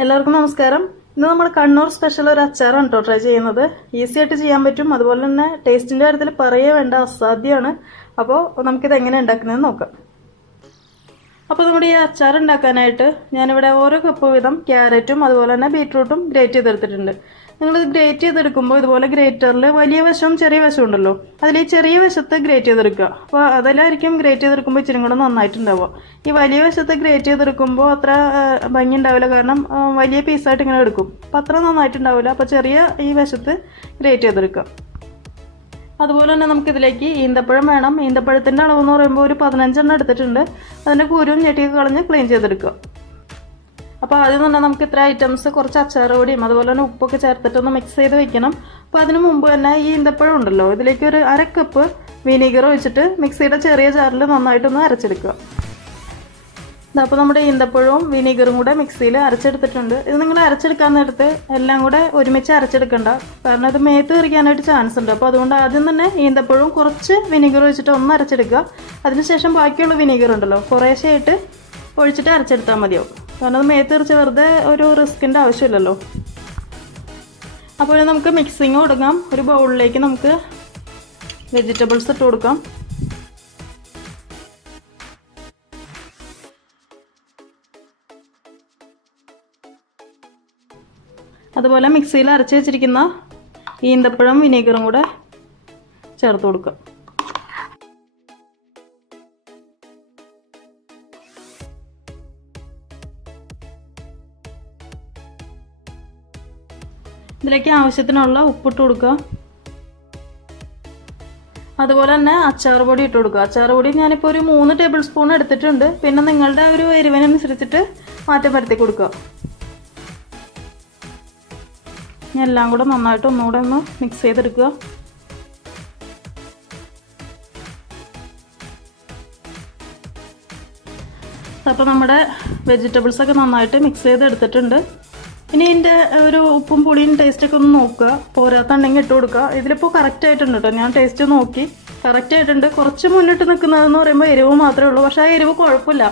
എല്ലാവർക്കും നമസ്കാരം. ഇന്ന് നമ്മൾ കണ്ണൂർ സ്പെഷ്യൽ ഒരു അച്ചാറാണ് കേട്ടോ ട്രൈ ചെയ്യുന്നത്. ഈസി ആയിട്ട് ചെയ്യാൻ പറ്റും. അതുപോലെ തന്നെ ടേസ്റ്റിന്റെ കാര്യത്തിൽ പറയേ വേണ്ട, അസാധ്യമാണ്. അപ്പോൾ നമുക്കിത് എങ്ങനെ ഉണ്ടാക്കുന്നതെന്ന് നോക്കാം. അപ്പോൾ നമ്മുടെ ഈ അച്ചാർ ഉണ്ടാക്കാനായിട്ട് ഞാനിവിടെ ഓരോ കപ്പ് വീതം ക്യാരറ്റും അതുപോലെ തന്നെ ബീറ്റ്റൂട്ടും ഗ്രേറ്റ് ചെയ്തെടുത്തിട്ടുണ്ട്. നിങ്ങളിത് ഗ്രേറ്റ് ചെയ്തെടുക്കുമ്പോൾ ഇതുപോലെ ഗ്രേറ്ററിൽ വലിയ വശവും ചെറിയ വശവും ഉണ്ടല്ലോ, അതിൽ ഈ ചെറിയ വശത്ത് ഗ്രേറ്റ് ചെയ്തെടുക്കുക. അപ്പോൾ അതിലായിരിക്കും ഗ്രേറ്റ് ചെയ്തെടുക്കുമ്പോൾ ഇച്ചിരി കൂടെ നന്നായിട്ടുണ്ടാവുക. ഈ വലിയ വശത്ത് ഗ്രേറ്റ് ചെയ്തെടുക്കുമ്പോൾ അത്ര ഭംഗി ഉണ്ടാവില്ല, കാരണം വലിയ പീസായിട്ട് ഇങ്ങനെ എടുക്കും. അപ്പം അത്ര നന്നായിട്ടുണ്ടാവില്ല. അപ്പോൾ ചെറിയ ഈ വശത്ത് ഗ്രേറ്റ് ചെയ്തെടുക്കുക. അതുപോലെ തന്നെ നമുക്കിതിലേക്ക് ഈന്തപ്പഴം വേണം. ഈന്തപ്പഴത്തിൻ്റെ അളവെന്ന് പറയുമ്പോൾ ഒരു 15 എണ്ണം എടുത്തിട്ടുണ്ട്. അതിൻ്റെ കുരുവും ഞെട്ടിയൊക്കെ കളഞ്ഞ് ക്ലീൻ ചെയ്തെടുക്കുക. അപ്പോൾ ആദ്യം തന്നെ നമുക്ക് ഇത്ര ഐറ്റംസ് കുറച്ച് അച്ചാർ പൊടിയും അതുപോലെ തന്നെ ഉപ്പൊക്കെ ചേർത്തിട്ടൊന്ന് മിക്സ് ചെയ്ത് വെക്കണം. അപ്പോൾ അതിന് മുമ്പ് തന്നെ ഈ ഈന്തപ്പഴം ഉണ്ടല്ലോ, ഇതിലേക്ക് ഒരു 1/2 കപ്പ് വിനീഗർ ഒഴിച്ചിട്ട് മിക്സിയുടെ ചെറിയ ജാറിൽ നന്നായിട്ടൊന്ന് അരച്ചെടുക്കുക. അപ്പോൾ നമ്മുടെ ഈന്തപ്പഴവും വിനീഗറും കൂടെ മിക്സിയിൽ അരച്ചെടുത്തിട്ടുണ്ട്. ഇത് നിങ്ങൾ അരച്ചെടുക്കാൻ നേരത്ത് എല്ലാം കൂടെ ഒരുമിച്ച് അരച്ചെടുക്കണ്ട, കാരണം ഇത് മേത്ത് കയറിക്കാനായിട്ട് ചാൻസ് ഉണ്ട്. അപ്പോൾ അതുകൊണ്ട് ആദ്യം തന്നെ ഈന്തപ്പഴവും കുറച്ച് വിനീഗർ ഒഴിച്ചിട്ട് ഒന്ന് അരച്ചെടുക്കുക. അതിനുശേഷം ബാക്കിയുള്ള വിനീഗർ ഉണ്ടല്ലോ കുറേശ്ശെയായിട്ട് ഒഴിച്ചിട്ട് അരച്ചെടുത്താൽ മതിയാവും, കാരണം അത് മേത്ത് കയറിച്ച് വെറുതെ ഒരു റിസ്കിൻ്റെ ആവശ്യമില്ലല്ലോ. അപ്പോൾ നമുക്ക് മിക്സിങ് കൊടുക്കാം. ഒരു ബൗളിലേക്ക് നമുക്ക് വെജിറ്റബിൾസ് ഇട്ട് കൊടുക്കാം. അതുപോലെ മിക്സിയിൽ അരച്ച് വെച്ചിരിക്കുന്ന ഈന്തപ്പഴം വിനീഗറും കൂടെ ചേർത്ത് കൊടുക്കുക. ഇതിലേക്ക് ആവശ്യത്തിനുള്ള ഉപ്പിട്ട് കൊടുക്കുക. അതുപോലെ തന്നെ അച്ചാർ പൊടി ഇട്ട് കൊടുക്കുക. അച്ചാർ പൊടി ഞാനിപ്പോൾ ഒരു 3 ടേബിൾ സ്പൂൺ എടുത്തിട്ടുണ്ട്. പിന്നെ നിങ്ങളുടെ ഒരു എരിവിനനുസരിച്ചിട്ട് മാറ്റം വരുത്തി കൊടുക്കുക. എല്ലാം കൂടെ നന്നായിട്ട് ഒന്നുകൂടെ ഒന്ന് മിക്സ് ചെയ്തെടുക്കുക. അപ്പോൾ നമ്മുടെ വെജിറ്റബിൾസൊക്കെ നന്നായിട്ട് മിക്സ് ചെയ്തെടുത്തിട്ടുണ്ട്. ഇനി ഇതിൻ്റെ ഒരു ഉപ്പും പുളിയും ടേസ്റ്റൊക്കെ ഒന്ന് നോക്കുക. പോരാത്തുണ്ടെങ്കിൽ ഇട്ട് കൊടുക്കുക. ഇതിലിപ്പോൾ കറക്റ്റ് ആയിട്ടുണ്ട് കേട്ടോ, ഞാൻ ടേസ്റ്റ് നോക്കി, കറക്റ്റ് ആയിട്ടുണ്ട്. കുറച്ച് മുന്നിട്ട് നിൽക്കുന്നതെന്ന് പറയുമ്പോൾ എരിവ് മാത്രമേ ഉള്ളൂ. പക്ഷേ ആ എരിവ് കുഴപ്പമില്ല.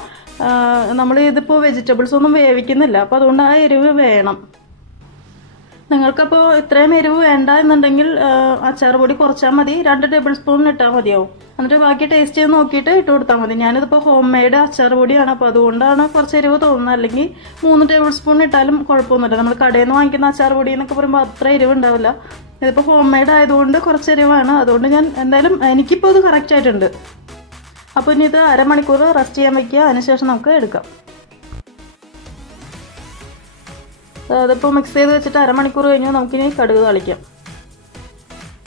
നമ്മൾ ഇതിപ്പോൾ വെജിറ്റബിൾസ് ഒന്നും വേവിക്കുന്നില്ല, അപ്പോൾ അതുകൊണ്ട് ആ എരിവ് വേണം. നിങ്ങൾക്കപ്പോൾ ഇത്രയും എരിവ് വേണ്ട എന്നുണ്ടെങ്കിൽ അച്ചാർ പൊടി കുറച്ചാൽ മതി. 2 ടേബിൾ സ്പൂൺ ഇട്ടാൽ മതിയാവും. എന്നിട്ട് ബാക്കി ടേസ്റ്റ് ചെയ്ത് നോക്കിയിട്ട് ഇട്ട് കൊടുത്താൽ മതി. ഞാനിതിപ്പോൾ ഹോം മെയ്ഡ് അച്ചാർ പൊടിയാണ്, അപ്പോൾ അതുകൊണ്ടാണ് കുറച്ച് എരിവ് തോന്നുന്നത്. അല്ലെങ്കിൽ 3 ടേബിൾ സ്പൂൺ ഇട്ടാലും കുഴപ്പമൊന്നുമില്ല. നമ്മൾ കടയിൽ നിന്ന് വാങ്ങിക്കുന്ന അച്ചാർ പൊടി എന്നൊക്കെ പറയുമ്പോൾ അത്ര എരിവ് ഉണ്ടാവില്ല. ഇതിപ്പോൾ ഹോം മെയ്ഡ് ആയതുകൊണ്ട് കുറച്ച് എരിവാണ്. അതുകൊണ്ട് ഞാൻ എന്തായാലും എനിക്കിപ്പോൾ ഇത് കറക്റ്റ് ആയിട്ടുണ്ട്. അപ്പോൾ ഇനി ഇത് അരമണിക്കൂർ റെസ്റ്റ് ചെയ്യാൻ വയ്ക്കുക. അതിനുശേഷം നമുക്ക് എടുക്കാം. അതിപ്പോൾ മിക്സ് ചെയ്ത് വെച്ചിട്ട് അരമണിക്കൂർ കഴിഞ്ഞാൽ നമുക്കിനി കടുക് തളിക്കാം.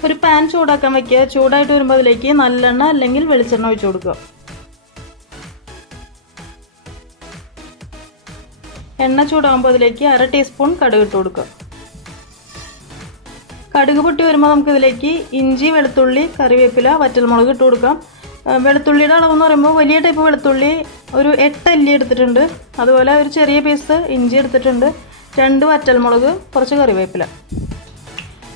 ഒരു പാൻ ചൂടാക്കാൻ വയ്ക്കുക. ചൂടായിട്ട് വരുമ്പോൾ അതിലേക്ക് നല്ലെണ്ണ അല്ലെങ്കിൽ വെളിച്ചെണ്ണ ഒഴിച്ച് കൊടുക്കുക. എണ്ണ ചൂടാകുമ്പോൾ അതിലേക്ക് 1/2 ടീസ്പൂൺ കടുക് ഇട്ട് കൊടുക്കുക. കടുക് പൊട്ടി വരുമ്പോൾ നമുക്കിതിലേക്ക് ഇഞ്ചി, വെളുത്തുള്ളി, കറിവേപ്പില, വറ്റൽമുളക് ഇട്ട് കൊടുക്കാം. വെളുത്തുള്ളിയുടെ അളവെന്ന് പറയുമ്പോൾ വലിയ ടൈപ്പ് വെളുത്തുള്ളി ഒരു 8 അല്ലി എടുത്തിട്ടുണ്ട്. അതുപോലെ ഒരു ചെറിയ പീസ് ഇഞ്ചി എടുത്തിട്ടുണ്ട്. 2 വറ്റൽമുളക്, കുറച്ച് കറിവേപ്പില.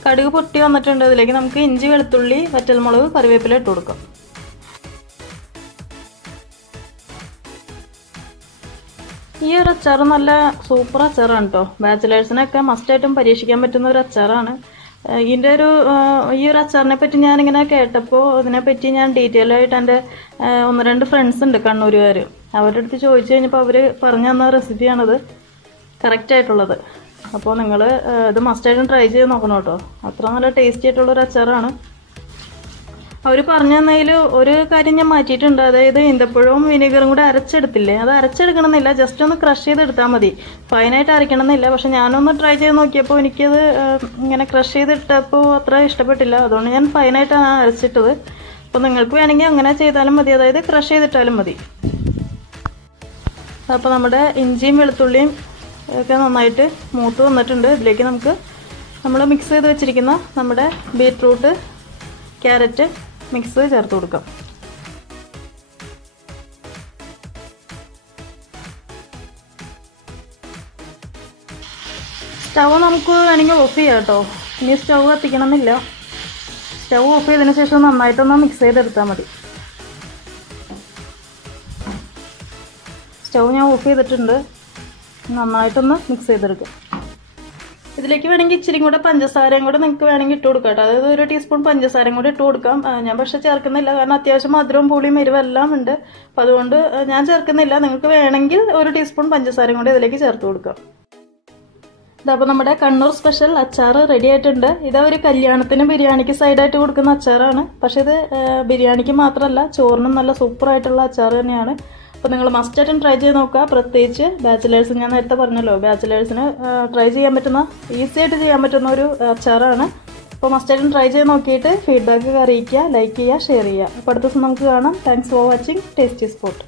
കടുക് പൊട്ടി വന്നിട്ടുണ്ട്. അതിലേക്ക് നമുക്ക് ഇഞ്ചി, വെളുത്തുള്ളി, വറ്റൽമുളക്, കറിവേപ്പില ഇട്ട് കൊടുക്കാം. ഈ ഒരു അച്ചാർ നല്ല സൂപ്പർ അച്ചാറാണ് കേട്ടോ. ബാച്ചിലേഴ്സിനൊക്കെ മസ്റ്റായിട്ടും പരീക്ഷിക്കാൻ പറ്റുന്ന ഒരു അച്ചാറാണ്. ഈ ഒരു അച്ചാറിനെ പറ്റി ഞാനിങ്ങനെ കേട്ടപ്പോൾ അതിനെപ്പറ്റി ഞാൻ ഡീറ്റെയിൽ ആയിട്ട് എൻ്റെ 1-2 ഫ്രണ്ട്സ് ഉണ്ട് കണ്ണൂരുകാർ. അവരുടെ അടുത്ത് ചോദിച്ചു കഴിഞ്ഞപ്പോൾ അവർ പറഞ്ഞു തന്ന റെസിപ്പിയാണിത്, കറക്റ്റായിട്ടുള്ളത്. അപ്പോൾ നിങ്ങൾ ഇത് മസ്റ്റായിട്ടും ട്രൈ ചെയ്ത് നോക്കണം കേട്ടോ. അത്ര നല്ല ടേസ്റ്റി ആയിട്ടുള്ളൊരു അച്ചാറാണ്. അവർ പറഞ്ഞു തന്നതിൽ ഒരു കാര്യം ഞാൻ മാറ്റിയിട്ടുണ്ട്. അതായത് ഈന്തപ്പഴവും വിനീഗറും കൂടെ അരച്ചെടുത്തില്ലേ, അത് അരച്ചെടുക്കണമെന്നില്ല, ജസ്റ്റ് ഒന്ന് ക്രഷ് ചെയ്തെടുത്താൽ മതി. ഫൈനായിട്ട് അരയ്ക്കണമെന്നില്ല. പക്ഷെ ഞാനൊന്ന് ട്രൈ ചെയ്ത് നോക്കിയപ്പോൾ എനിക്കത് ഇങ്ങനെ ക്രഷ് ചെയ്തിട്ടപ്പോൾ അത്ര ഇഷ്ടപ്പെട്ടില്ല. അതുകൊണ്ട് ഞാൻ ഫൈനായിട്ടാണ് അരച്ചിട്ടത്. അപ്പോൾ നിങ്ങൾക്ക് വേണമെങ്കിൽ അങ്ങനെ ചെയ്താലും മതി, അതായത് ക്രഷ് ചെയ്തിട്ടാലും മതി. അപ്പോൾ നമ്മുടെ ഇഞ്ചിയും വെളുത്തുള്ളിയും ഒക്കെ നന്നായിട്ട് മൂത്ത് വന്നിട്ടുണ്ട്. ഇതിലേക്ക് നമുക്ക് നമ്മൾ മിക്സ് ചെയ്ത് വെച്ചിരിക്കുന്ന നമ്മുടെ ബീറ്റ്റൂട്ട്, ക്യാരറ്റ് മിക്സ് ചേർത്ത് കൊടുക്കാം. സ്റ്റൗ നമുക്ക് വേണമെങ്കിൽ ഓഫ് ചെയ്യാം കേട്ടോ. ഇനി സ്റ്റൗ കത്തിക്കണമെന്നില്ല. സ്റ്റൗ ഓഫ് ചെയ്തതിന് ശേഷം നന്നായിട്ടൊന്ന് മിക്സ് ചെയ്തെടുത്താൽ മതി. സ്റ്റൗ ഞാൻ ഓഫ് ചെയ്തിട്ടുണ്ട്. നന്നായിട്ടൊന്ന് മിക്സ് ചെയ്തെടുക്കുക. ഇതിലേക്ക് വേണമെങ്കിൽ ഇച്ചിരി കൂടെ പഞ്ചസാരയും കൂടെ നിങ്ങൾക്ക് വേണമെങ്കിൽ ഇട്ട് കൊടുക്കാം കേട്ടോ. അതായത് 1 ടീസ്പൂൺ പഞ്ചസാരയും കൂടെ ഇട്ട് കൊടുക്കാം. ഞാൻ പക്ഷെ ചേർക്കുന്നില്ല, കാരണം അത്യാവശ്യം മധുരവും പുളിയും എരിവും എല്ലാം ഉണ്ട്. അപ്പം അതുകൊണ്ട് ഞാൻ ചേർക്കുന്നില്ല. നിങ്ങൾക്ക് വേണമെങ്കിൽ 1 ടീസ്പൂൺ പഞ്ചസാരയും കൂടെ ഇതിലേക്ക് ചേർത്ത് കൊടുക്കാം. ഇതപ്പോൾ നമ്മുടെ കണ്ണൂർ സ്പെഷ്യൽ അച്ചാർ റെഡി ആയിട്ടുണ്ട്. ഇത് ഒരു കല്യാണത്തിന് ബിരിയാണിക്ക് സൈഡായിട്ട് കൊടുക്കുന്ന അച്ചാറാണ്. പക്ഷെ ഇത് ബിരിയാണിക്ക് മാത്രമല്ല, ചോറിനും നല്ല സൂപ്പറായിട്ടുള്ള അച്ചാർ തന്നെയാണ്. അപ്പോൾ നിങ്ങൾ മസ്റ്റായിട്ടും ട്രൈ ചെയ്ത് നോക്കുക. പ്രത്യേകിച്ച് ബാച്ചിലേഴ്സ്, ഞാൻ നേരത്തെ പറഞ്ഞല്ലോ, ബാച്ചിലേഴ്സിന് ട്രൈ ചെയ്യാൻ പറ്റുന്ന, ഈസി ആയിട്ട് ചെയ്യാൻ പറ്റുന്ന ഒരു അച്ചാറാണ്. അപ്പോൾ മസ്റ്റായിട്ടും ട്രൈ ചെയ്ത് നോക്കിയിട്ട് ഫീഡ്ബാക്ക് അറിയിക്കുക, ലൈക്ക് ചെയ്യുക, ഷെയർ ചെയ്യുക. അപ്പോൾ അടുത്ത ദിവസം നമുക്ക് കാണാം. Thanks for watching tasty spot.